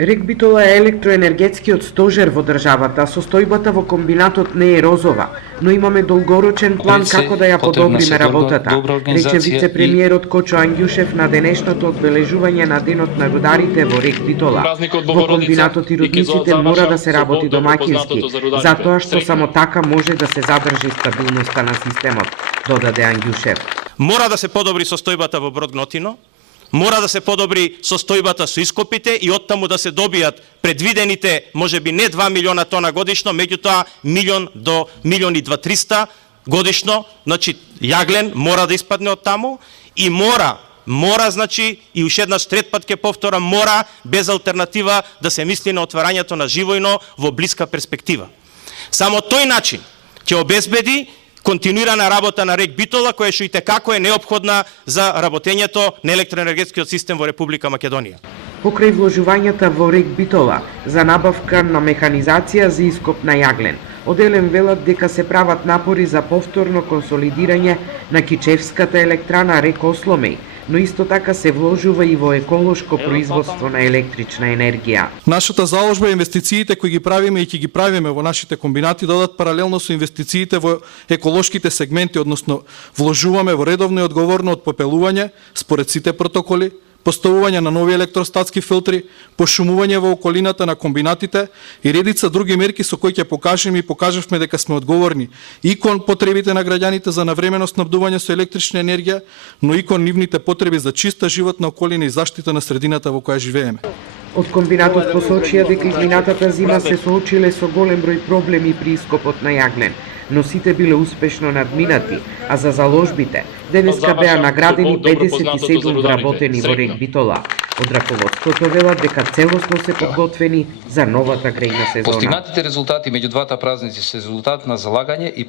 Рек Битола е електроенергетскиот стожер во државата, состојбата во комбинатот не е розова, но имаме долгорочен план како да ја подобриме работата, рече вице-премиерот Кочо Ангјушев на денешното одбележување на Денот на рударите во Рек Битола. Во комбинатот и рудниците мора да се работи домаќински, затоа што само така може да се задржи стабилноста на системот, додаде Ангјушев. Мора да се подобри состојбата во Брод Гнотино, мора да се подобри состојбата со ископите и оттаму да се добијат предвидените, можеби не 2 милиона тона годишно, меѓутоа 1 до 1.200.000 годишно, значи јаглен мора да испадне од таму и мора, значи, и уште еднаш трет пат ќе повторам, мора без алтернатива да се мисли на отварањето на Живојно во блиска перспектива. Само тој начин ќе обезбеди континуирана работа на Рек Битола, која што и како е неопходна за работењето на електроенергетскиот систем во Република Македонија. Покрај вложувањата во Рек Битола за набавка на механизација за ископ на јаглен, оделен велат дека се прават напори за повторно консолидирање на Кичевската електрана Рек Осломеј, но исто така се вложува и во еколошко производство на електрична енергија. Нашата заложба е инвестициите кои ги правиме и ќе ги правиме во нашите комбинати додат паралелно со инвестициите во еколошките сегменти, односно вложуваме во редовно и одговорно отпепелување според сите протоколи, поставување на нови електростатски филтри, пошумување во околината на комбинатите и редица други мерки со кои ќе покажеме и покажавме дека сме одговорни и кон потребите на граѓаните за навремено снабдување со електрична енергија, но и кон нивните потреби за чиста животна околина и заштита на средината во која живееме. Од комбинатот посочија дека изминатата зима се соочиле со голем број проблеми при ископот на јаглен, но сите биле успешно надминати, а за заложбите денеска беа наградени 57 вработени во Рек Битола. Од раководството велат дека целосно се подготвени за новата грејна сезона. Постигнатите резултати меѓу двата празници се резултат на залагање и